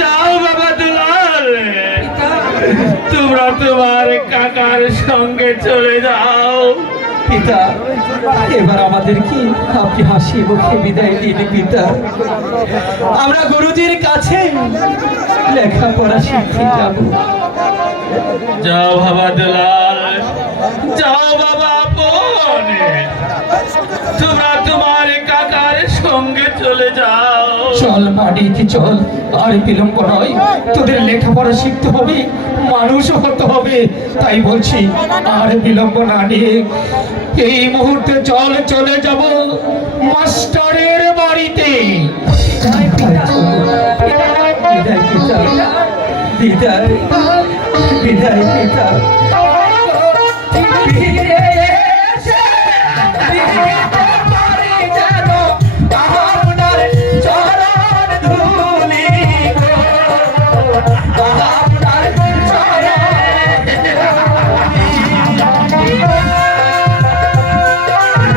যাও বাবা দুলাল, তোমরা তোমার কাকার সঙ্গে চলে যাও। পিতা, এবার আমাদের কি আপনি হাসি মুখে বিদায় দিন পিতা। আমরা গুরুজির কাছে লেখাপড়া শিখতে যাব। যাও বাবা দুলাল, যাও বাবা আপন, তোমরা তোমার কাকার সঙ্গে চলে যাও। চল বাড়িতে চল, আর বিলম্ব নয়। তোদের লেখাপড়া শিখতে হবে, মানুষ হতে হবে। তাই বলছি, আর বিলম্ব না নিয়ে এই মুহূর্তে চল, চলে যাব মাস্টারের বাড়িতে। বিদায় পিতা, বিদায় বিদায় পিতা।